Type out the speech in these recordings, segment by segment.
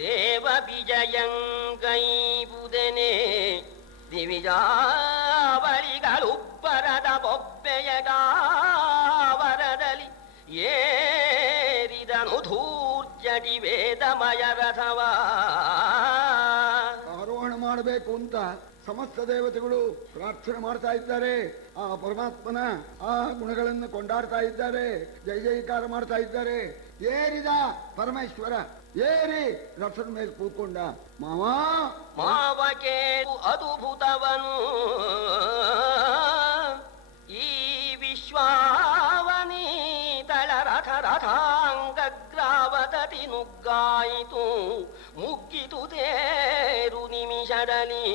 ದೇವ ವಿಜಯಂಗೈಬುದನೆ ದಿವಿಜಾವಳಿಗಳುಬ್ಬರದ ಬೊಬ್ಬೆಯಗಾವರದಲ್ಲಿ ಏರಿದನು ಧೂರ್ಜಟಿ ವೇದಮಯ ರಥವ. ಆರೋಹಣ ಮಾಡಬೇಕು ಅಂತ ಸಮಸ್ತ ದೇವತೆಗಳು ಪ್ರಾರ್ಥನೆ ಮಾಡ್ತಾ ಇದ್ದಾರೆ. ಆ ಪರಮಾತ್ಮನ ಆ ಗುಣಗಳನ್ನು ಕೊಂಡಾಡ್ತಾ ಇದ್ದಾರೆ, ಜಯ ಜಯಕಾರ ಮಾಡ್ತಾ ಇದ್ದಾರೆ. ಏರಿದ ಪರಮೇಶ್ವರ ಏರಿ ರಥದ ಮೇಲೆ ಕೂತ್ಕೊಂಡ. ಮಾವಕೆ ಅದ್ಭುತವನು ಈ ವಿಶ್ವಾವನೀತಳ ರಥ ರಥಾಂಗ್ರಾವತತಿ ನುಗ್ಗಾಯಿತು ಮುಗ್ಗಿತು ತೇರು ನಿಮಿಷದಲ್ಲಿ.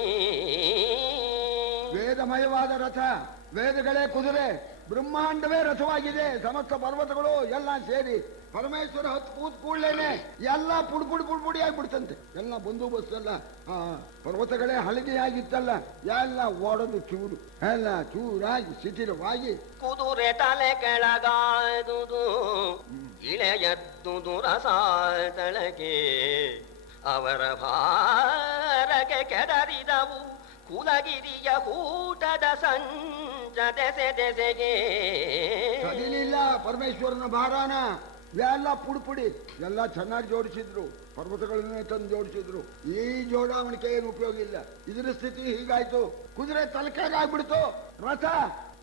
ವೇದಮಯವಾದ ರಥ, ವೇದಗಳೇ ಕುದುರೆ, ಬ್ರಹ್ಮಾಂಡವೇ ರಥವಾಗಿದೆ. ಸಮಸ್ತ ಪರ್ವತಗಳು ಎಲ್ಲ ಸೇರಿ ಪರಮೇಶ್ವರ ಹತ್ತು ಕೂತ್ ಕೂಡ್ಲೇನೆ ಎಲ್ಲ ಪುಡಿ ಆಗ್ಬಿಡ್ತಂತೆ. ಎಲ್ಲ ಬಂದೋಬಸ್ತ್ ಎಲ್ಲ ಆ ಪರ್ವತಗಳೇ ಹಳದಿಯಾಗಿತ್ತಲ್ಲ ಎಲ್ಲ ಓಡೋದು ಚೂರು, ಎಲ್ಲ ಚೂರಾಗಿ ಶಿಥಿಲವಾಗಿ ಕುದುರೆ ತಲೆ ಕೆಳಗಾದುದು ಇಳೆಯದ್ದುದು ರಸಾತಳಗೆ ಅವರ ಭಾರಕ್ಕೆ ಕೆಡರಿದವು ಕುಲಗಿರಿಯ ಕೂಟದ ಸಂಜ ದೆಸೆಗೆ. ಕದಿಲಿಲ್ಲ ಪರಮೇಶ್ವರನ ಭಾರಾನ. ಎಲ್ಲ ಪುಡಿ ಎಲ್ಲ ಚೆನ್ನಾಗಿ ಜೋಡಿಸಿದ್ರು, ಪರ್ವತಗಳನ್ನೇ ತಂದು ಜೋಡಿಸಿದ್ರು. ಈ ಜೋಡಾವಣಿಕೆ ಏನು ಉಪಯೋಗ ಇಲ್ಲ. ಇದರ ಸ್ಥಿತಿ ಹೀಗಾಯ್ತು. ಕುದುರೆ ತಲಕಾಗ್ಬಿಡ್ತು, ರಥ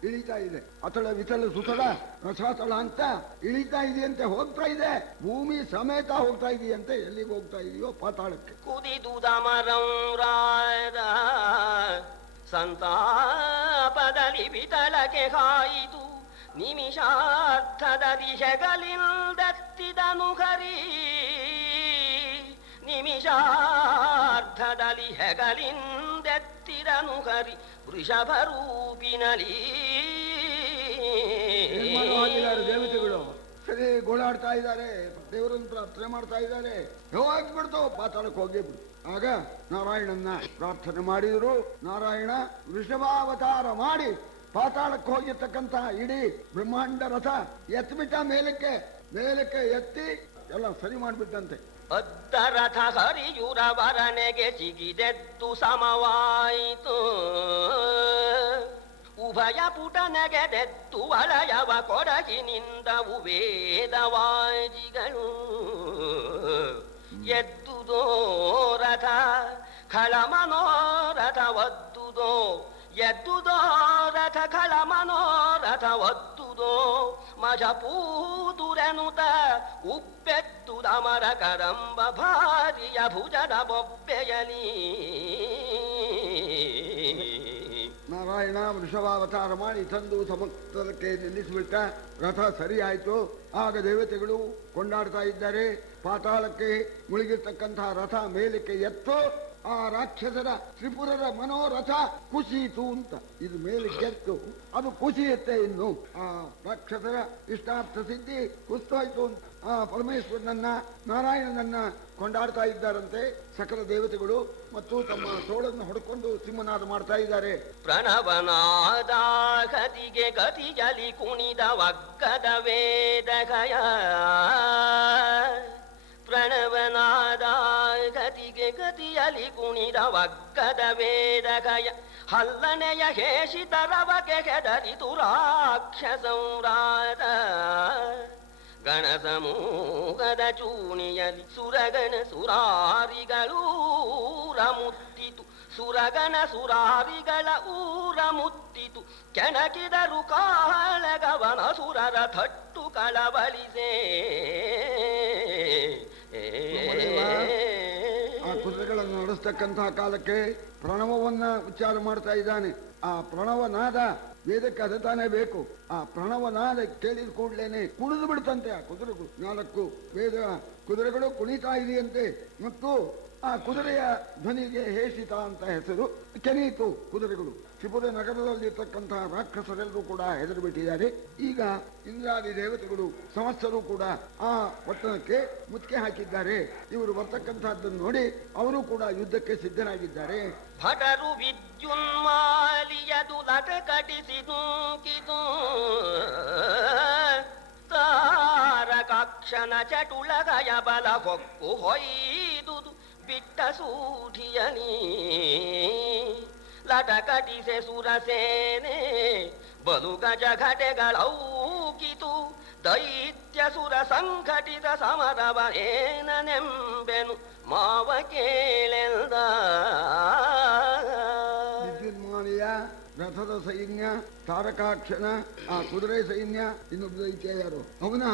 ಇಳಿತಾ ಇದೆ. ಅತಳ ವಿತಳ ಸುತಳ ರಸಾತಳ ಅಂತ ಇಳಿತಾ ಇದೆಯಂತೆ, ಹೋಗ್ತಾ ಇದೆ. ಭೂಮಿ ಸಮೇತ ಹೋಗ್ತಾ ಇದೆಯಂತೆ. ಎಲ್ಲಿಗೆ ಹೋಗ್ತಾ ಇದೆಯೋ? ಪಾತಾಳಕ್ಕೆ. ಕುದಿದುದ ಮರಂರಾದ ಸಂತಾಪದಲ್ಲಿ ವಿತಳಕ್ಕೆ ಹಾಯಿತು ನಿಮಿಷಾರ್ಥದಲ್ಲಿ ಹೆಗಲಿಂದೆತ್ತಿದನು ಹರಿ. ನಿಮಿಷಾರ್ಥದಲ್ಲಿ ಹೆಗಲಿಂದೆತ್ತಿದನು ಹರಿ ವೃಷಭ ರೂಪಿನಲಿ. ದೇವತೆಗಳು ಸರಿ ಗೋಳಾಡ್ತಾ ಇದ್ದಾರೆ, ದೇವರನ್ನು ಪ್ರಾರ್ಥನೆ ಮಾಡ್ತಾ ಇದ್ದಾರೆ. ಹೋಗ್ಬಿಡ್ತು, ಪಾತಾಳಕ್ಕೆ ಹೋಗಿಬಿಡು. ಆಗ ನಾರಾಯಣನ್ನ ಪ್ರಾರ್ಥನೆ ಮಾಡಿದ್ರು. ನಾರಾಯಣ ವೃಷಭಾವತಾರ ಮಾಡಿ ಪಾತಾಳಕ್ಕೆ ಹೋಗಿರ್ತಕ್ಕಂಥ ಇಡೀ ಬ್ರಹ್ಮಾಂಡ ರಥ ಎತ್ಬಿಟ್ಟ. ಮೇಲಕ್ಕೆ ಎತ್ತಿ ಎಲ್ಲ ಸರಿ ಮಾಡ್ಬಿಟ್ಟಂತೆ. ಅದ್ದ ರಥ ಹರಿಯುರವರನೆಗೆ ಜಿಗಿದೆದ್ದು ಸಮವಾಯಿತು. ಉಭಯ ಪುಟ ನೆಗೆದೆದ್ದು ವಲಯವ ಕೊಡಗಿನಿಂದವು ವೇದವಾಜಿಗಳು. ಎದ್ದುದೋ ರಥ ಖಳ ಮನೋರಥ ಒದ್ದುದೋ, ಎದ್ದುದೋ ರಥ ಖಳ ಮನೋರಥ ಒದ್ದುದೋ ಮಜಪೂದುರೆನುತ ಉಪ್ಪೆತ್ತುದ ಮರ ಕರಂಬ ಭಾರಿಯ ಭುಜದ ಬೊಬ್ಬೆಯಲಿ. ನಾರಾಯಣ ವೃಷಭಾವತಾರ ಮಾಡಿ ತಂದು ಸಮುದ್ರಕ್ಕೆ ನಿಲ್ಲಿಸಿಬಿಟ್ಟ. ರಥ ಸರಿ ಆಯ್ತು. ಆಗ ದೇವತೆಗಳು ಕೊಂಡಾಡ್ತಾ ಇದ್ದಾರೆ. ಪಾತಾಳಕ್ಕೆ ಮುಳುಗಿರ್ತಕ್ಕಂತಹ ರಥ ಮೇಲಕ್ಕೆ ಎತ್ತು. ಆ ರಾಕ್ಷಸರ ತ್ರಿಪುರರ ಮನೋರಥ ಕುಸಿಯಿತು ಅಂತ. ಇದು ಮೇಲಕ್ಕೆ ಎತ್ತು, ಅದು ಕುಸಿಯುತ್ತೆ. ಇನ್ನು ಆ ರಾಕ್ಷಸರ ಇಷ್ಟಾರ್ಥ ಸಿದ್ಧಿ ಕುಸ್ತೋಯ್ತು ಅಂತ ಆ ಪರಮೇಶ್ವರನನ್ನ ನಾರಾಯಣನನ್ನ ಕೊಂಡಾಡ್ತಾ ಇದ್ದಾರಂತೆ ಸಕಲ ದೇವತೆಗಳು. ಮತ್ತು ತಮ್ಮ ತೋಳನ್ನು ಹೊಡ್ಕೊಂಡು ಸಿಂಹನಾದ ಮಾಡ್ತಾ ಇದ್ದಾರೆ. ಪ್ರಣವನಾದ ಗತಿಗೆ ಗತಿಯಲಿ ಕುಣಿದ ವಗ್ಗದ ವೇದಗಯ. ಪ್ರಣವನಾದ ಗತಿಗೆ ಗತಿಯಲಿ ಕುಣಿದ ವಗ್ಗದ ವೇದಗಯ. ಹಲ್ಲನೆಯ ಹೇಷಿತರವಗೆ ಹೆದರಿತು ರಾಕ್ಷಸಂರಾದ. ಗಣ ಸಮೂಹದ ಚೂಣಿಯಲಿ ಸುರಗಣ ಸುರಾರಿಗಳೂರ ಮುತ್ತಿತು. ಸುರಗಣ ಸುರಾರಿಗಳ ಊರ ಮುತ್ತಿತು. ಕೆಣಕಿದರು ಕಾಳಗವನ ಸುರರ ಥಟ್ಟು ಕಳವಳಿಸೇ. ಆ ಕುದುರೆಗಳನ್ನು ನಡೆಸ್ತಕ್ಕಂತಹ ಕಾಲಕ್ಕೆ ಪ್ರಣವವನ್ನ ಉಚ್ಚಾರ ಮಾಡ್ತಾ ಇದ್ದಾನೆ. ಆ ಪ್ರಣವನಾದ ವೇದಕ್ಕೆ ಅದತಾನೇ ಬೇಕು. ಆ ಪ್ರಣವನಾದ ಕೇಳಿದ ಕೂಡ್ಲೇನೆ ಕುಣಿದು ಬಿಡ್ತಂತೆ ಆ ಕುದುರೆಗಳು. 4 ವೇದ ಕುದುರೆಗಳು ಕುಣಿತಾ ಇದೆಯಂತೆ. ಮತ್ತು ಆ ಕುದುರೆಯ ಧ್ವನಿಗೆ ಹೇಷಿತ ಅಂತ ಹೆಸರು. ಕೆನೀತು ಕುದುರೆಗಳು. ತ್ರಿಪುರ ನಗರದಲ್ಲಿರ್ತಕ್ಕಂತಹ ರಾಕ್ಷಸರೆಲ್ಲರೂ ಕೂಡ ಹೆದರು ಬಿಟ್ಟಿದ್ದಾರೆ. ಈಗ ಇಂದ್ರಾದಿ ದೇವತೆಗಳು ಸಮಸ್ತರು ಕೂಡ ಆ ಪಟ್ಟಣಕ್ಕೆ ಮುತ್ತಿಗೆ ಹಾಕಿದ್ದಾರೆ. ಇವರು ಬರ್ತಕ್ಕಂತಹದ್ದನ್ನು ನೋಡಿ ಅವರು ಕೂಡ ಯುದ್ಧಕ್ಕೆ ಸಿದ್ಧರಾಗಿದ್ದಾರೆ. ಭಟರು ವಿದ್ಯುನ್ಮಾಲಿಯದು ಲಟ ಕಟಿಸಿದು ಕಿದು ತಾರಕಾಕ್ಷನ ಚಟುಳಗಯ ಬಲ ಹೊಕ್ಕು ಹೊಯ್ದುದು ಸೂಠಿಯನಿ ಲಟ ಕಟಿಸೆ ಸುರಸೇನೆ ಬಲು ಗಜ ಘಟೆಗಳೌಕಿತು ದೈತ್ಯ ಸುರ ಸಂಘಟಿತ ಸಮರವನೇನೆಂಬೆನು ಮಾವ ಕೇಳೆಂದ. ವಿದ್ಯುನ್ಮಾನಿಯ ರಥದ ಸೈನ್ಯ, ತಾರಕಾಕ್ಷನ ಆ ಕುದುರೆ ಸೈನ್ಯ, ಇನ್ನೊಬ್ಬ ದೈತ್ಯ ಯಾರು ಅವನ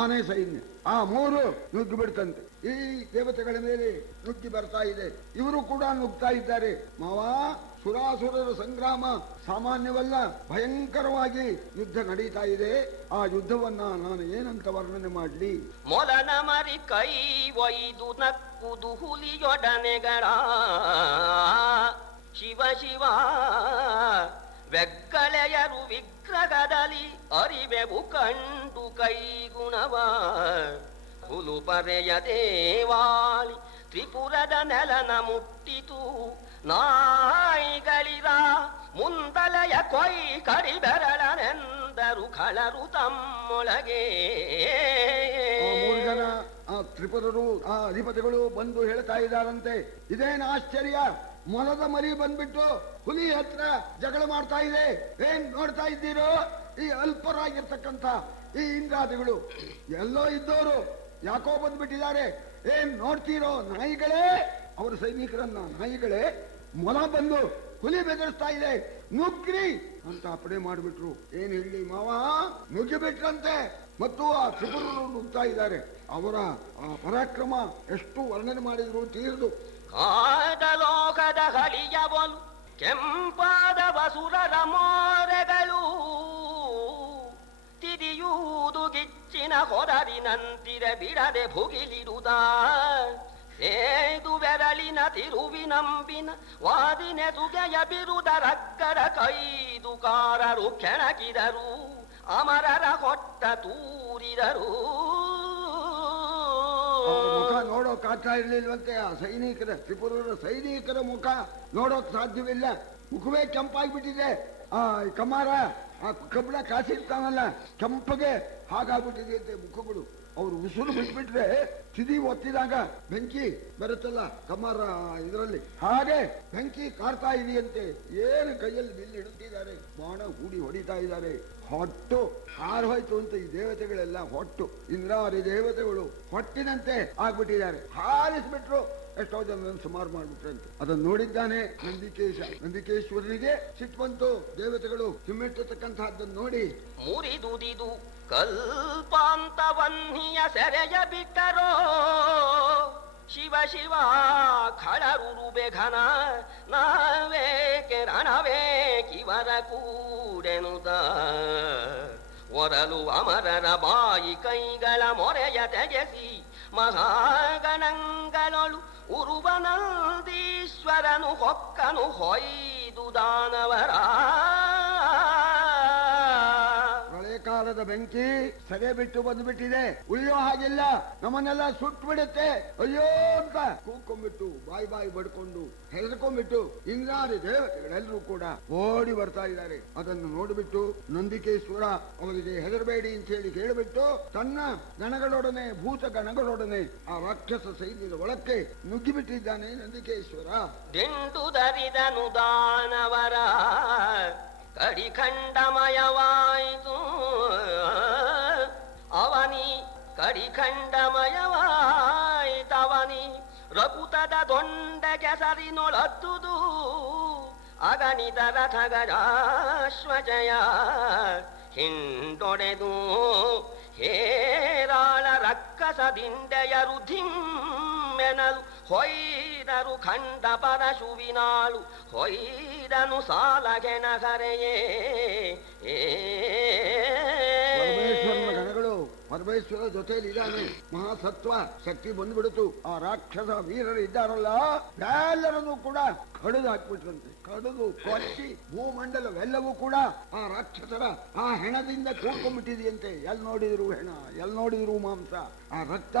ಆನೆ ಸೈನ್ಯ, ಆ ಮೂರು ನುಗ್ಗಿ ಬಿಡ್ತಂತೆ. ಈ ದೇವತೆಗಳ ಮೇಲೆ ನುಗ್ಗಿ ಬರ್ತಾ ಇದೆ. ಇವರು ಕೂಡ ನುಗ್ತಾ ಇದ್ದಾರೆ. ಮಾವ, ಸುರಾಸುರರ ಸಂಗ್ರಾಮ ಸಾಮಾನ್ಯವಲ್ಲ, ಭಯಂಕರವಾಗಿ ಯುದ್ಧ ನಡೀತಾ ಇದೆ. ಆ ಯುದ್ಧವನ್ನ ನಾನು ಏನಂತ ವರ್ಣನೆ ಮಾಡ್ಲಿ? ಮೊಲನ ಮರಿ ಕೈ ಒಯ್ದು ನಕ್ಕುದು ಹುಲಿಯೊಡನೆಗಳ ಶಿವ ಶಿವ ಬೆಕ್ಕಳೆಯರು ವಿಗ್ರಹದಲ್ಲಿ ಅರಿವೆವು ಕಂಡು ಕೈಗುಣವ ಹುಲು ಪರೆಯ ದೇವಾಳಿ ತ್ರಿಪುರದ ನೆಲನ ಮುಟ್ಟಿತು ನಾಯಿಗಳಿರ ಮುಂದಲೆಯ ಕೊಯ್ ಕಡಿ ಬೆರಳನೆಂದರು ಖಳರು ತಮ್ಮೊಳಗೆ. ಮೂರು ಜನ ಆ ತ್ರಿಪುರರು, ಆ ಅಧಿಪತಿಗಳು ಬಂದು ಹೇಳ್ತಾ ಇದ್ದಾರಂತೆ, ಇದೇನು ಆಶ್ಚರ್ಯ, ಮೊಲದ ಮರಿ ಬಂದ್ಬಿಟ್ಟು ಹುಲಿ ಹತ್ರ ಜಗಳ ಮಾಡ್ತಾ ಇದೆ, ಏನ್ ನೋಡ್ತಾ ಇದ್ದೀರೋ? ಈ ಅಲ್ಪರಾಗಿರ್ತಕ್ಕಂಥ ಈ ಇಂದ್ರಾದಿಗಳು ಎಲ್ಲೋ ಇದ್ದವರು ಯಾಕೋ ಬಂದ್ಬಿಟ್ಟಿದ್ದಾರೆ, ಏನ್ ನೋಡ್ತೀರೋ? ನಾಯಿಗಳೇ, ಅವರ ಸೈನಿಕರನ್ನ ನಾಯಿಗಳೇ, ಮೊಲ ಬಂದು ಹುಲಿ ಬೆದರಿಸ್ತಾ ಇದೆ, ನುಗ್ಗ್ರಿ ಅಂತ ಅಪ್ಪಣೆ ಮಾಡಿಬಿಟ್ರು. ಏನ್ ಹೇಳಿ ಮಾವ, ನುಗ್ಗಿಬಿಟ್ರಂತೆ. ಮತ್ತು ಆ ತ್ರಿಪುರರು ನುಗ್ತಾ ಇದ್ದಾರೆ. ಅವರ ಆ ಪರಾಕ್ರಮ ಎಷ್ಟು ವರ್ಣನೆ ಮಾಡಿದ್ರು ತೀರ್ದು. ಕಾಡಲೋಕದ ಹಳಿಯವನು ಕೆಂಪಾದ ಬಸುರರ ಮೋರೆಗಳು ತಿರಿಯುವುದು ಗಿಚ್ಚಿನ ಹೊರರಿನಂತಿರ ಬಿಡದೆ ಭುಗಿಲಿರುದ ಸೇದು ಬೆರಳಿನ ತಿರುವಿನಂಬಿನ ವಾದಿನೆ ತುಗೆಯ ಬಿರುದರಗ್ಗರ ಕೈದುಕಾರರು ಕೆಣಕಿದರು ಅಮರರ ಹೊಟ್ಟ ತೂರಿದರು. ಮುಖ ನೋಡೋಕ್ ಆಗ್ತಾ ಇರ್ಲಿಲ್ವಂತೆ ಆ ಸೈನಿಕರ, ತ್ರಿಪುರರ ಸೈನಿಕರ ಮುಖ ನೋಡೋಕ್ ಸಾಧ್ಯವಿಲ್ಲ. ಮುಖವೇ ಕೆಂಪಾಗ್ಬಿಟ್ಟಿದೆ. ಆ ಕಮಾರ ಆ ಕಬ್ಬಣ ಕಾಸಿರ್ತಾನಲ್ಲ ಕೆಂಪಗೆ ಹಾಗಾಗ್ಬಿಟ್ಟಿದೆ ಅಂತೆ ಮುಖಗಳು. ಅವರು ಉಸುರು ಬಿಟ್ಬಿಟ್ರೆ ಸಿದಿ ಒತ್ತಿದಾಗ ಬೆಂಕಿ ಬರುತ್ತಲ್ಲ ಕಮಾರ ಇದರಲ್ಲಿ, ಹಾಗೆ ಬೆಂಕಿ ಕಾರ್ತಾ ಇದೆಯಂತೆ. ಏನು ಕೈಯಲ್ಲಿ ಬಿಲ್ಲು ಇಡುತ್ತಿದ್ದಾರೆ, ಬಾಣ ಹೂಡಿ ಹೊಡಿತಾ ಇದ್ದಾರೆ. ಹೊಟ್ಟು ಹಾರೋಯ್ತು ಅಂತ ಈ ದೇವತೆಗಳೆಲ್ಲ ಹೊಟ್ಟು ಇಂದ್ರಾರಿ ದೇವತೆಗಳು ಹೊಟ್ಟಿನಂತೆ ಆಗ್ಬಿಟ್ಟಿದ್ದಾರೆ. ಹಾರಿಸ್ಬಿಟ್ರು. ಎಷ್ಟೋ ಜನ ಸುಮಾರು ಮಾಡ್ಬಿಟ್ರಂತೆ. ಅದನ್ನು ನೋಡಿದ್ದಾನೆ ನಂದಿಕೇಶ್ವರನಿಗೆ ಸಿಟ್ಟು ಬಂತು. ದೇವತೆಗಳು ಹಿಮ್ಮೆಟ್ಟತಕ್ಕಂತಹದ್ದನ್ನು ನೋಡಿ ಮುರಿದುದಿದು ಕಲ್ಪಾಂತವನ್ನಿಯ ಸೆರೆಯ ಬಿಟ್ಟರೋ ಶಿವ ಶಿವ ಖಳರುರು ಬೆಘನ ನಾವೇಕೆ ರಣವೇಕಿವರ ಕೂಡೆನುದ ಒರಲು ಅಮರರ ಬಾಯಿ ಕೈಗಳ ಮೊರೆಯ ತೆಗೆಸಿ ಮಹಾಗಣಗಳೊಳು ಉರುವನಂದೀಶ್ವರನು ಹೊಕ್ಕನು ಹೊಯ್ದು ದಾನವರ. ಕಾಲದ ಬೆಂಕಿ ಸದೆ ಬಿಟ್ಟು ಬಂದ್ಬಿಟ್ಟಿದೆ, ಉಳಿಯೋ ಹಾಗಿಲ್ಲ, ನಮ್ಮನ್ನೆಲ್ಲ ಸುಟ್ಟು ಬಿಡುತ್ತೆ, ಅಯ್ಯೋ ಅಂತ ಕೂಕೊಂಡ್ಬಿಟ್ಟು ಬಾಯಿ ಬಡ್ಕೊಂಡು ಹೆದರ್ಕೊಂಡ್ಬಿಟ್ಟು ಇಂದ್ರಾದಿ ದೇವತೆಗಳೆಲ್ಲರೂ ಕೂಡ ಓಡಿ ಬರ್ತಾ ಇದ್ದಾರೆ. ಅದನ್ನು ನೋಡಿಬಿಟ್ಟು ನಂದಿಕೇಶ್ವರ ಅವರಿಗೆ ಹೆದರಬೇಡಿ ಅಂತ ಹೇಳಿ ಹೇಳಿಬಿಟ್ಟು ತನ್ನ ಗಣಗಳೊಡನೆ ಭೂತ ಗಣಗಳೊಡನೆ ಆ ರಾಕ್ಷಸ ಸೈನ್ಯದ ಒಳಕ್ಕೆ ನುಗ್ಗಿಬಿಟ್ಟಿದ್ದಾನೆ ನಂದಿಕೇಶ್ವರ. ದಿಂಡು ದರಿದನು ದಾನವರ ಕಡಿಖಂಡಮಯವಾಯಿತು ಅವನಿ ಕಡಿಖಂಡಮಯವಾಯಿತವನಿ ರಕುತದ ದೊಂಡ ಕೆಸರಿನೊಳತ್ತುದು ಅಗಣಿತ ರಥಗಜಾಶ್ವಜಯ ಹಿಂಡೊಡೆದು ಹೇರಾಳ ರಕ್ಕಸದಿಂಡೆಯರು ಧಿಮ್ಮೆನಲು ಹೊಯ್ದರು ಖಂಡ ಪರಶುವಿನಾಳು ಹೊಯ್ದನು ಸಾಲಗೆನ ಕರೆಯೇ. ಪರಮೇಶ್ವರನ ಗಣಗಳು ಪರಮೇಶ್ವರ ಜೊತೆಯಲ್ಲಿ ಇದ್ದಾನೆ. ಮಹಾಸತ್ವ ಶಕ್ತಿ ಬಂದ್ಬಿಡುತ್ತು. ಆ ರಾಕ್ಷಸ ವೀರರು ಇದ್ದಾರಲ್ಲ ಎಲ್ಲರನ್ನೂ ಕೂಡ ಕಡಿದು ಹಾಕ್ಬಿಟ್ರಂತೆ. ಕಡಿದು ಕೊಚ್ಚಿ ಭೂಮಂಡಲವೆಲ್ಲವೂ ಕೂಡ ಆ ರಾಕ್ಷಸರ ಆ ಹೆಣದಿಂದ ಕೂಡ್ಕೊಂಡ್ಬಿಟ್ಟಿದೆಯಂತೆ. ಎಲ್ಲಿ ನೋಡಿದ್ರು ಹೆಣ, ಎಲ್ಲಿ ನೋಡಿದ್ರು ಮಾಂಸ. ಆ ರಕ್ತ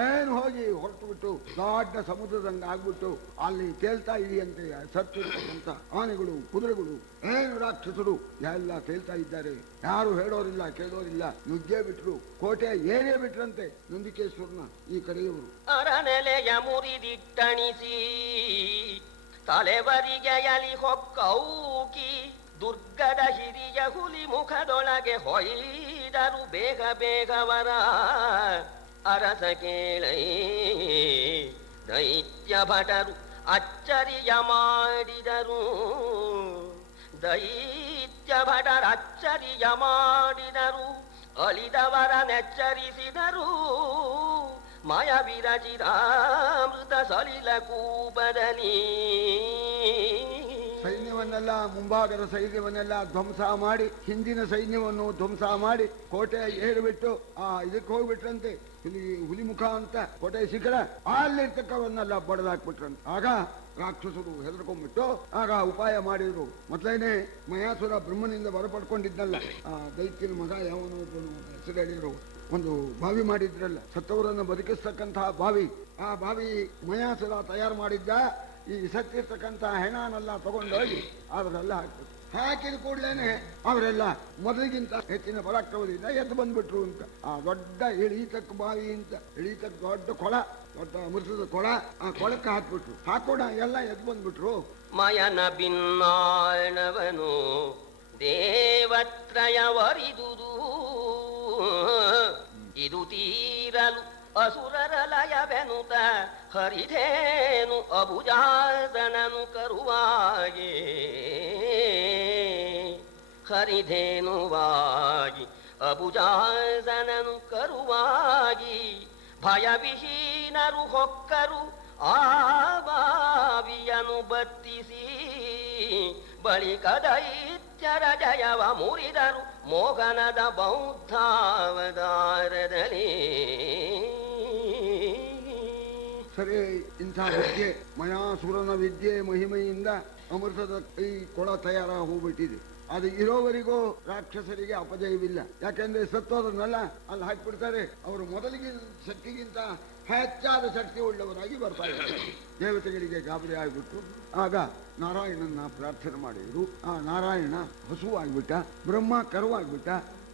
ಏನು ಹೋಗಿ ಹೊರಟು ಬಿಟ್ಟು ದೊಡ್ಡ ಸಮುದ್ರದಂಗ ಆಗ್ಬಿಟ್ಟು ಅಲ್ಲಿ ತೇಲ್ತಾ ಇದೆಯಂತೆ. ಸತ್ತಿರ್ತಕ್ಕಂಥ ಆನೆಗಳು, ಕುದುರೆಗಳು, ಏನು ರಾಕ್ಷಸರು ಎಲ್ಲ ತೇಲ್ತಾ ಇದ್ದಾರೆ. ಯಾರು ಹೇಳೋರಿಲ್ಲ, ಕೇಳೋರಿಲ್ಲ. ನುಗ್ಗೇ ಬಿಟ್ರು, ಕೋಟೆ ಏನೇ ಬಿಟ್ರಂತೆ ನಂದಿಕೇಶ್ವರನ ಈ ಕಡೆಯವರು. ಅರನೆಲೆಯ ಮುರಿದಿಟ್ಟಣಿಸಿ ತಲೆವರಿಗೆಯಲಿ ಹೊಕ್ಕೌಕಿ ದುರ್ಗದ ಹಿರಿಯ ಹುಲಿ ಮುಖದೊಳಗೆ ಹೊಯ್ದರು ಬೇಗ ಬೇಗವರ ಅರಸ ಕೇಳೈ. ದೈತ್ಯ ಭಟರು ಅಚ್ಚರಿಯ ಮಾಡಿದರು, ದೈತ್ಯ ಭಟರ ಅಚ್ಚರಿಯ ಮಾಡಿದರು, ಅಳಿದವರ ನೆಚ್ಚರಿಸಿದರು. ಮಾಯ ವಿರಚಿರಾಮೃತ ಸಲಿಲ ಕೂಪದಲ್ಲಿ ಸೈನ್ಯವನ್ನೆಲ್ಲ, ಮುಂಭಾಗದ ಸೈನ್ಯವನ್ನೆಲ್ಲ ಧ್ವಂಸ ಮಾಡಿ, ಹಿಂದಿನ ಸೈನ್ಯವನ್ನು ಧ್ವಂಸ ಮಾಡಿ ಕೋಟೆ ಏರಿಬಿಟ್ಟು ಇದಕ್ಕೆ ಹೋಗ್ಬಿಟ್ರಂತೆ. ಹುಲಿಮುಖ ಅಂತ ಕೋಟೆ ಶಿಖರ, ಅಲ್ಲಿರ್ತಕ್ಕವನ್ನೆಲ್ಲ ಬಡದಾಕ್ಬಿಟ್ರಂತೆ. ಆಗ ರಾಕ್ಷಸರು ಹೆದರ್ಕೊಂಡ್ಬಿಟ್ಟು ಆಗ ಉಪಾಯ ಮಾಡಿದ್ರು. ಮೊದಲೇನೆ ಮಯಾಸುರ ಬ್ರಹ್ಮನಿಂದ ಬರ ಪಡ್ಕೊಂಡಿದ್ನಲ್ಲ, ದೈತ್ಯನ ಮಗ ಯಾವನೋ ಹೆಸರು ಹೇಳಿದ್ರು, ಒಂದು ಬಾವಿ ಮಾಡಿದ್ರಲ್ಲ, ಸತ್ತವರನ್ನು ಬದುಕಿಸ್ತಕ್ಕಂತಹ ಬಾವಿ. ಆ ಬಾವಿ ಮಯಾಸುರ ತಯಾರು ಮಾಡಿದ್ದ. ಈ ಸತ್ತಿರ್ತಕ್ಕಂಥ ಹೆಣನೆಲ್ಲ ತಗೊಂಡೋಗಿ ಅವರೆಲ್ಲ ಹಾಕ್ಬಿಟ್ಟು, ಹಾಕಿದ ಕೂಡಲೇನೆ ಅವರೆಲ್ಲ ಮೊದಲಿಗಿಂತ ಹೆಚ್ಚಿನ ಪರಾಕ್ರಮದಿಂದ ಎದ್ದು ಬಂದ್ಬಿಟ್ರು ಅಂತ. ಆ ದೊಡ್ಡ ಇಳೀತಕ್ಕ ಬಾವಿ ಅಂತ, ಇಳೀತಕ್ಕ ದೊಡ್ಡ ಕೊಳ, ದೊಡ್ಡ ಅಮೃತದ ಕೊಳ, ಆ ಕೊಳಕ್ಕೆ ಹಾಕ್ಬಿಟ್ರು. ಹಾಕೋಣ ಎಲ್ಲ ಎದ್ದು ಬಂದ್ಬಿಟ್ರು. ಮಯನ ಭಿನ್ನಾಣವನು ದೇವತ್ರಯವರಿದುದು ಇದು ತೀರಲು ಅಸುರರ ಲಯವೆನುತ ಹರಿಧೇನು ಅಬುಜಾಸನನು ಕರುವಾಗೆ. ಹರಿಧೇನುವಾಗಿ ಅಬುಜಾಸನನು ಕರುವಾಗಿ ಭಯವಿಹೀನರು ಹೊಕ್ಕರು ಆ ಬಾವಿಯನು ಬತ್ತಿಸಿ. ಬಳಿಕ ದೈತ್ಯರ ಜಯವ ಮುರಿದರು ಮೋಹನದ ಬೌದ್ಧಾವತಾರದಲ್ಲಿ. ಸರಿ, ಇಂಥ ವಿದ್ಯೆ, ಮಯಾಸುರನ ವಿದ್ಯೆ ಮಹಿಮೆಯಿಂದ ಅಮೃತದ ಈ ಕೊಳ ತಯಾರ ಹೋಗ್ಬಿಟ್ಟಿದೆ. ಅದು ಇರೋವರೆಗೂ ರಾಕ್ಷಸರಿಗೆ ಅಪಜಯವಿಲ್ಲ. ಯಾಕೆಂದ್ರೆ ಸತ್ತೋದನ್ನೆಲ್ಲ ಅಲ್ಲಿ ಹಾಕಿಬಿಡ್ತಾರೆ. ಅವರು ಮೊದಲಿಗೆ ಶಕ್ತಿಗಿಂತ ಹೆಚ್ಚಾದ ಶಕ್ತಿ ಉಳ್ಳವರಾಗಿ ಬರ್ತಾ ಇದ್ದಾರೆ. ದೇವತೆಗಳಿಗೆ ಗಾಬರಿ ಆಗಿಬಿಟ್ಟು ಆಗ ನಾರಾಯಣನ ಪ್ರಾರ್ಥನೆ ಮಾಡಿದ್ರು. ಆ ನಾರಾಯಣ ಹಸುವಾಗಿಬಿಟ್ಟ, ಬ್ರಹ್ಮ ಕರುವಾಗಿಬಿಟ್ಟ.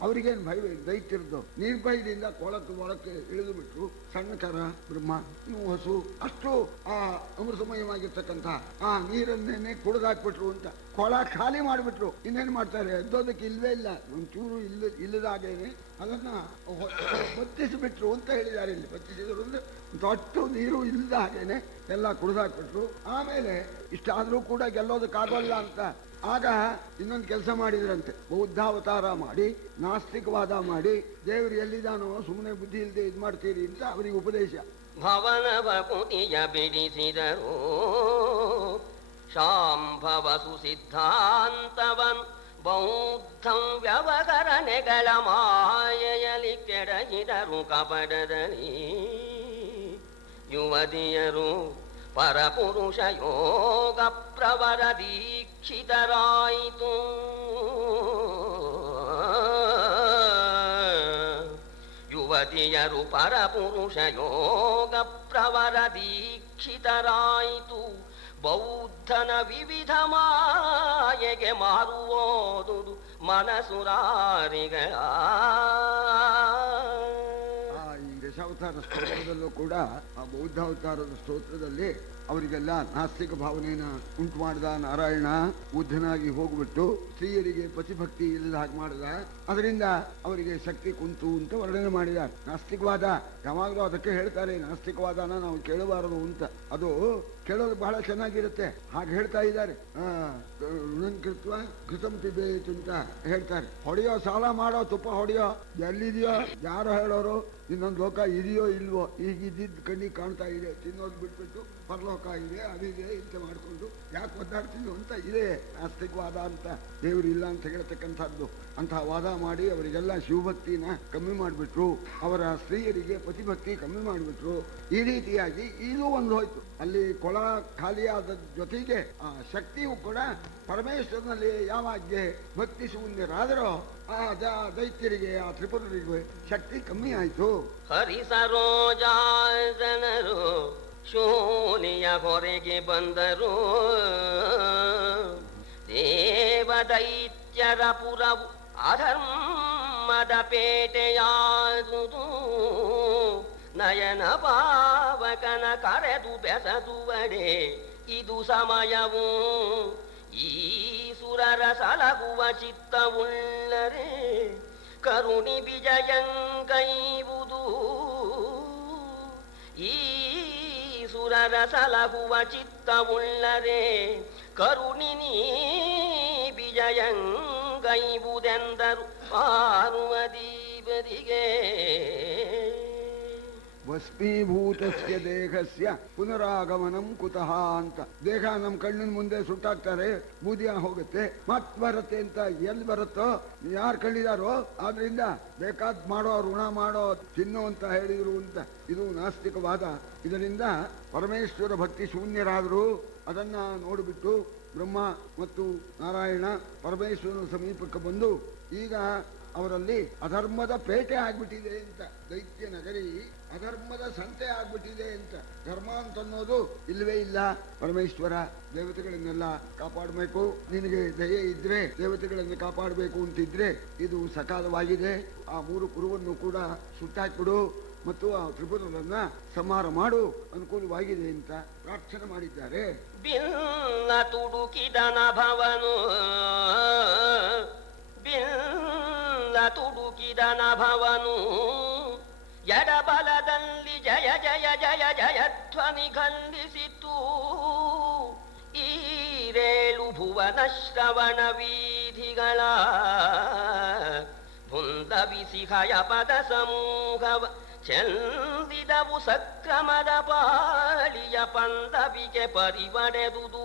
ಅವ್ರಿಗೇನು ಭಯ ದೈತ್ಯರದ್ದು ನಿರ್ಭಯದಿಂದ ಕೊಳಕ್ಕೆ ಒಳಕ್ಕೆ ಇಳಿದು ಬಿಟ್ರು. ಸಣ್ಣ ಕರ ಬ್ರಹ್ಮ, ನೀವು ಹಸು, ಅಷ್ಟು ಆ ಅಮೃತಮಯವಾಗಿರ್ತಕ್ಕಂಥ ಆ ನೀರನ್ನೇನೆ ಕುಡಿದಾಕ್ಬಿಟ್ರು ಅಂತ ಕೊಳ ಖಾಲಿ ಮಾಡಿಬಿಟ್ರು. ಇನ್ನೇನು ಮಾಡ್ತಾರೆ, ಎದ್ದೋದಕ್ಕೆ ಇಲ್ವೇ ಇಲ್ಲ, ಒಂಚೂರು ಇಲ್ಲದಾಗೇನೆ ಅದನ್ನ ಬತ್ತಿಸಿಬಿಟ್ರು ಅಂತ ಹೇಳಿದ್ದಾರೆ. ಇಲ್ಲಿ ಬತ್ತಿಸಿದ್ರು ಅಂದ್ರೆ ದೊಡ್ಡ ನೀರು ಇಲ್ಲದ ಹಾಗೇನೆ ಎಲ್ಲ ಕುಡಿದಾಕ್ಬಿಟ್ರು. ಆಮೇಲೆ ಇಷ್ಟಾದ್ರೂ ಕೂಡ ಗೆಲ್ಲೋದಕ್ಕಾಗೋಲ್ಲ ಅಂತ ಆಗ ಇನ್ನೊಂದು ಕೆಲಸ ಮಾಡಿದ್ರಂತೆ. ಬೌದ್ಧಾವತಾರ ಮಾಡಿ, ನಾಸ್ತಿಕವಾದ ಮಾಡಿ, ದೇವರು ಎಲ್ಲಿದ್ದಾನೋ ಸುಮ್ಮನೆ ಬುದ್ಧಿ ಇಲ್ಲದೆ ಇದು ಮಾಡ್ತೀರಿ ಅಂತ ಅವರಿಗೆ ಉಪದೇಶ. ಭವನವ ಕುಟಿಯ ಬಿಡಿಸಿದರು ಶಾಂಭವಸು ಸಿದ್ಧಾಂತವನ್ ಬೌದ್ಧಂ ವ್ಯವಕರಣೆಗಳ ಮಾಯೆಯಲಿ ಕೆಡಹಿದರು ಕಪಟದಲ್ಲಿ. ಯುವತಿಯರು ಪರಪುರುಷ ಯೋಗ ಪ್ರವರ ದೀಕ್ಷಿತರಾಯಿತು. ಯುವತಿಯರು ಪರಪುರುಷ ಯೋಗ ಪ್ರವರ ದೀಕ್ಷಿತರಾಯಿತು. ಬೌದ್ಧನ ವಿವಿಧ ಮಾಯೆಗೆ ಮಾರುವೋದುದು ಮನಸುರಾರಿಗಳ. ಈ ದಶಾವತಾರ ಸ್ತೋತ್ರದಲ್ಲೂ ಕೂಡ, ಆ ಬೌದ್ಧಾವತಾರದ ಸ್ತೋತ್ರದಲ್ಲಿ ಅವರಿಗೆಲ್ಲ ನಾಸ್ತಿಕ ಭಾವನೆಯನ್ನ ಉಂಟು ಮಾಡಿದ ನಾರಾಯಣ. ಬುದ್ಧನಾಗಿ ಹೋಗ್ಬಿಟ್ಟು ಸ್ತ್ರೀಯರಿಗೆ ಪತಿಭಕ್ತಿ ಇಲ್ಲದ ಹಾಗೆ ಮಾಡಿದ. ಅದರಿಂದ ಅವರಿಗೆ ಶಕ್ತಿ ಕುಂತು ಅಂತ ವರ್ಣನೆ ಮಾಡಿದ. ನಾಸ್ತಿಕವಾದ ಯಾವಾಗಲೂ ಅದಕ್ಕೆ ಹೇಳ್ತಾರೆ, ನಾಸ್ತಿಕವಾದನ ನಾವು ಕೇಳಬಾರದು ಅಂತ. ಅದು ಕೇಳೋದು ಬಹಳ ಚೆನ್ನಾಗಿರುತ್ತೆ. ಹಾಗೆ ಹೇಳ್ತಾ ಇದ್ದಾರೆ. ಋಣಂಕೃತ್ವ ಕೃತಂ ಪಿಬೇತು ಅಂತ ಹೇಳ್ತಾರೆ. ಹೊಡೆಯೋ, ಸಾಲ ಮಾಡೋ, ತುಪ್ಪ ಹೊಡೆಯೋ, ಎಲ್ಲಿದೆಯೋ ಯಾರೋ ಹೇಳೋರು, ಇನ್ನೊಂದು ಲೋಕ ಇದೆಯೋ ಇಲ್ವೋ, ಈಗಿದ್ದಿದ್ದು ಕಣ್ಣಿಗೆ ಕಾಣ್ತಾ ಇದೆ, ತಿನ್ನೋದು ಬಿಟ್ಬಿಟ್ಟು ಪರಲೋಕ ಇದೆ, ಅದಿದೆ ಇಂತ ಮಾಡಿಕೊಂಡು ಯಾಕೆ ಒದ್ದಾಡ್ತೀವಿ ಅಂತ ಇದೆ ನಾಸ್ತಿಕವಾದ ಅಂತ. ದೇವರು ಇಲ್ಲ ಅಂತ ಹೇಳ್ತಕ್ಕಂಥದ್ದು. ಅಂತಹ ವಾದ ಮಾಡಿ ಅವರಿಗೆಲ್ಲ ಶಿವಭಕ್ತಿನ ಕಮ್ಮಿ ಮಾಡಿಬಿಟ್ರು, ಅವರ ಸ್ತ್ರೀಯರಿಗೆ ಪತಿಭಕ್ತಿ ಕಮ್ಮಿ ಮಾಡಿಬಿಟ್ರು. ಈ ರೀತಿಯಾಗಿ ಇದು ಒಂದು ಹೋಯ್ತು. ಅಲ್ಲಿ ಕೊಳ ಖಾಲಿಯಾದ ಜೊತೆಗೆ ಆ ಶಕ್ತಿಯು ಕೂಡ ಪರಮೇಶ್ವರನಲ್ಲಿ ಯಾವಾಗ್ಗೆ ಭಕ್ತಿ ಶೂನ್ಯರಾದರೋ ಆ ದೈತ್ಯರಿಗೆ ಆ ತ್ರಿಪುರರಿಗೆ ಶಕ್ತಿ ಕಮ್ಮಿ ಆಯ್ತು. ಹರಿ ಸರೋಜಾಸನರು ಶೂನ್ಯ ಹೊರೆಗೆ ಬಂದರು. ದೇವ ದೈತ್ಯರ ಪುರವು ಅಧರ್ಮದ ಪೇಟೆಯಾದುದು. ನಯನ ಪಾವಕನ ಕರೆದು ಬೆಸದುವಡೆ ಇದು ಸಮಯವು. ಈ ಸುರರ ಸಲಗುವ ಚಿತ್ತವುಳ್ಳರೆ ಕರುಣಿ ವಿಜಯಂಗೈವುದು. ಈ ಸುರರ ಸಲಗುವ ಚಿತ್ತವುಳ್ಳರೆ ಕರುಣಿನಿ ವಿಜಯಂಗೈವುದೆಂದರು ಪಾರ್ವತೀಪತಿಗೆ. ಭಸ್ಮೀಭೂತಸ್ಯ ದೇಹಸ್ಯ ಪುನರಾಗಮನಂ ಕುತಃ ಅಂತ. ದೇಹ ನಮ್ಮ ಕಣ್ಣಿನ ಮುಂದೆ ಸುಟ್ಟಾಕ್ತಾರೆ, ಬೂದಿಯ ಹೋಗುತ್ತೆ, ಮತ್ ಬರುತ್ತೆ ಅಂತ ಎಲ್ಲಿ ಬರುತ್ತೋ ಯಾರು ಕಂಡಿದಾರೋ ಆದ್ರಿಂದ ಬೇಕಾದ್ ಮಾಡೋ, ಋಣ ಮಾಡೋ, ತಿನ್ನು ಅಂತ ಹೇಳಿದ್ರು ಅಂತ. ಇದು ನಾಸ್ತಿಕವಾದ. ಇದರಿಂದ ಪರಮೇಶ್ವರ ಭಕ್ತಿ ಶೂನ್ಯರಾದರು. ಅದನ್ನ ನೋಡಿಬಿಟ್ಟು ಬ್ರಹ್ಮ ಮತ್ತು ನಾರಾಯಣ ಪರಮೇಶ್ವರನ ಸಮೀಪಕ್ಕೆ ಬಂದು ಈಗ ಅವರಲ್ಲಿ ಅಧರ್ಮದ ಪೇಟೆ ಆಗ್ಬಿಟ್ಟಿದೆ ಅಂತ, ದೈತ್ಯ ನಗರಿ ಅಧರ್ಮದ ಸಂತೆ ಆಗ್ಬಿಟ್ಟಿದೆ ಅಂತ. ಧರ್ಮ ಅಂತ ಅನ್ನೋದು ಇಲ್ಲವೇ ಇಲ್ಲ. ಪರಮೇಶ್ವರ ದೇವತೆಗಳನ್ನೆಲ್ಲ ಕಾಪಾಡಬೇಕು, ನಿನಗೆ ದಯೆ ಇದ್ರೆ ದೇವತೆಗಳನ್ನು ಕಾಪಾಡಬೇಕು ಅಂತಿದ್ರೆ ಇದು ಸಕಾಲವಾಗಿದೆ. ಆ 3 ಕುರುವನ್ನು ಕೂಡ ಸುಟ್ಟಾಕ್ಬಿಡು ಮತ್ತು ಆ ತ್ರಿಪುರರನ್ನ ಸಂಹಾರ ಮಾಡು, ಅನುಕೂಲವಾಗಿದೆ ಅಂತ ಪ್ರಾರ್ಥನೆ ಮಾಡಿದ್ದಾರೆ. ಬಿಲ್ಲ ತುಡುಕಿದ ನಭವನು, ಬಿಲ್ಲ ತುಡುಕಿದ ನಭವನು, ಎಡಬಲದಲ್ಲಿ ಜಯ ಜಯ ಜಯ ಜಯ ಧ್ವನಿ ಖಂಡಿಸಿತು. ಈರೇಳು ಭುವನ ಶ್ರವಣ ವೀಧಿಗಳ ಬುಂದವಿಸಿ ಹಯ ಪದ ಸಮೂಹವ ಚೆಂದಿದವು. ಸಕ್ರಮದ ಪಾಳಿಯ ಪಂದವಿಗೆ ಪರಿವಡೆದುದು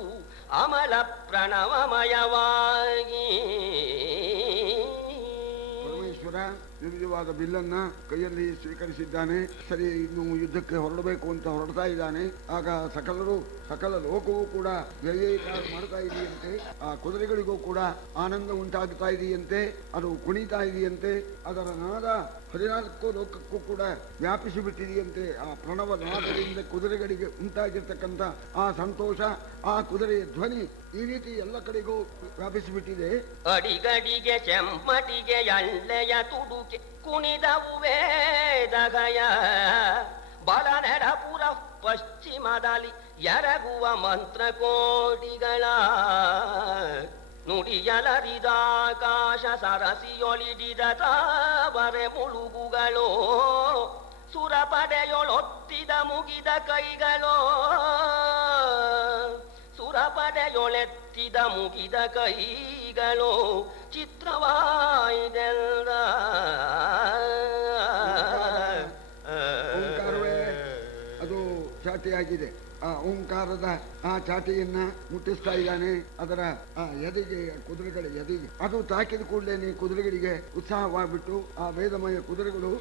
ಅಮಲ ಪ್ರಣವಮಯವಾಗಿ. ಪರಮೇಶ್ವರ ನಿರ್ಜವಾದ ಬಿಲ್ಲನ್ನ ಕೈಯಲ್ಲಿ ಸ್ವೀಕರಿಸಿದ್ದಾನೆ. ಸರಿ, ಇನ್ನು ಯುದ್ಧಕ್ಕೆ ಹೊರಡಬೇಕು ಅಂತ ಹೊರಡ್ತಾ ಇದ್ದಾನೆ. ಆಗ ಸಕಲ ಲೋಕವೂ ಕೂಡ ಜಯಕಾರ ಮಾಡ್ತಾ ಇದೆಯಂತೆ. ಆ ಕುದುರೆಗಳಿಗೂ ಕೂಡ ಆನಂದ ಉಂಟಾಗ್ತಾ ಇದೆಯಂತೆ, ಅದು ಕುಣಿತಾ ಇದೆಯಂತೆ. ಅದರ ನಾದ 14 ಲೋಕಕ್ಕೂ ಕೂಡ ವ್ಯಾಪಿಸಿ ಬಿಟ್ಟಿದೆಯಂತೆ. ಆ ಪ್ರಣವ ನಾದದಿಂದ ಕುದುರೆಗಳಿಗೆ ಉಂಟಾಗಿರ್ತಕ್ಕಂಥ ಆ ಸಂತೋಷ, ಆ ಕುದುರೆಯ ಧ್ವನಿ ಈ ರೀತಿ ಎಲ್ಲ ಕಡೆಗೂ ವ್ಯಾಪಿಸಿಬಿಟ್ಟಿದೆ. ಅಡಿಗಡಿಗೆ ಚೆಮ್ಮಟಿಗೆ ಎಳ್ಳೆಯ ತುಡುಕೆ ಕುಣಿದವು ವೇದಗಯ. ಬಲನೆಡಪುರ ಪಶ್ಚಿಮದಲ್ಲಿ ಎರಗುವ ಮಂತ್ರ ಕೋಟಿಗಳ. ನುಡಿಯಲರಿದಾಕಾಶ ಸರಸಿಯೊಳಿಡಿದ ತಾವರೆ ಮುಳುಗುಗಳು. ಸುರಪಡೆಯೊಳೊತ್ತಿದ ಮುಗಿದ ಕೈಗಳು, ಸುರಪಡೆಯೊಳೆತ್ತಿದ ಮುಗಿದ ಕೈಗಳು. ಚಿತ್ರವಾಯಿದೆಲ್ಲ ಓಂಕಾರವೇ ಅದು ಚಾಟಿಯಾಗಿದೆ. ಆ ಓಂಕಾರದ ಆ ಚಾಟಿಯನ್ನ ಮುಟ್ಟಿಸ್ತಾ ಇದ್ದಾನೆ. ಅದರ ಆ ಎದೆಗೆ, ಕುದುರೆಗಳ ಎದೆಗೆ ಅದು ತಾಕಿದ ಕೂಡಲೇ ಕುದುರೆಗಳಿಗೆ ಉತ್ಸಾಹವಾಗ್ಬಿಟ್ಟು ಆ ವೇದಮಯ ಕುದುರೆಗಳು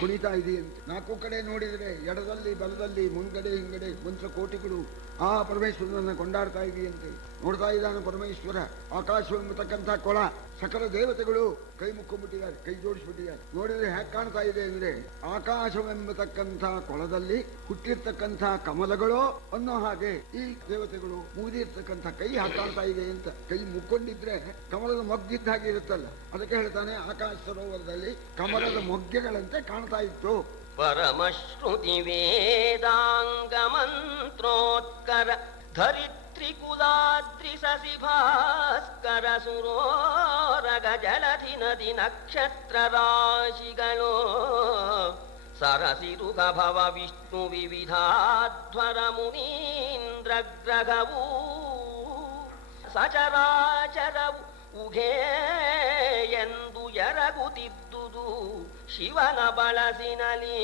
ಕುಣಿತಾ ಇದೆಯಂತೆ. 4 ಕಡೆ ನೋಡಿದರೆ ಎಡದಲ್ಲಿ ಬಲದಲ್ಲಿ ಮುಂದ್ಗಡೆ ಹಿಂಗಡೆ ಮಂತ್ರಕೋಟಿಗಳು ಆ ಪರಮೇಶ್ವರನನ್ನ ಕೊಂಡಾಡ್ತಾ ಇದೆಯಂತೆ. ನೋಡ್ತಾ ಇದ್ದಾನೆ ಪರಮೇಶ್ವರ. ಆಕಾಶವೆಂಬತಕ್ಕಂಥ ಕೊಳ, ಸಕಲ ದೇವತೆಗಳು ಕೈ ಮುಕ್ಕೊಂಡ್ಬಿಟ್ಟಿದ್ದಾರೆ, ಕೈ ಜೋಡಿಸ್ಬಿಟ್ಟಿದ್ದಾರೆ. ನೋಡಿದ್ರೆ ಹ್ಯಾಕ್ ಕಾಣ್ತಾ ಇದೆ ಅಂದ್ರೆ ಆಕಾಶವೆಂಬತಕ್ಕಂಥ ಕೊಳದಲ್ಲಿ ಹುಟ್ಟಿರ್ತಕ್ಕಂಥ ಕಮಲಗಳು ಅನ್ನೋ ಹಾಗೆ ಈ ದೇವತೆಗಳು ಮುಗಿದಿರ್ತಕ್ಕಂಥ ಕೈ ಕಾಣ್ತಾ ಇದೆ ಅಂತ. ಕೈ ಮುಕ್ಕೊಂಡಿದ್ರೆ ಕಮಲದ ಮೊಗ್ಗಿದ್ದ ಹಾಗೆ ಇರುತ್ತಲ್ಲ, ಅದಕ್ಕೆ ಹೇಳ್ತಾನೆ ಆಕಾಶ ಸರೋವರದಲ್ಲಿ ಕಮಲದ ಮೊಗ್ಗೆಗಳಂತೆ ಕಾಣ್ತಾ ಇತ್ತು. ಪರಮಶ್ರುತಿ ವೇದಾಂಗ ಮಂತ್ರೋತ್ಕರ ಧರಿತ್ರಿಕುಲಾದ್ರಿ ಸಸಿ ಭಾಸ್ಕರ ಸುರೋರಗ ಜಲಧಿ ನದಿ ನಕ್ಷತ್ರ ರಾಶಿಗಳು. ಸರಸಿರುಗ ಭವ ವಿಷ್ಣು ವಿವಿಧಾಧ್ವರ ಮುನೀಂದ್ರ ಗ್ರಹವು. ಸಚರಾಚರವು ಉಘೇ ಎಂದು ಎರಗುತ್ತಿದ್ದುದು ಶಿವನ ಬಳಸಿನಲಿ.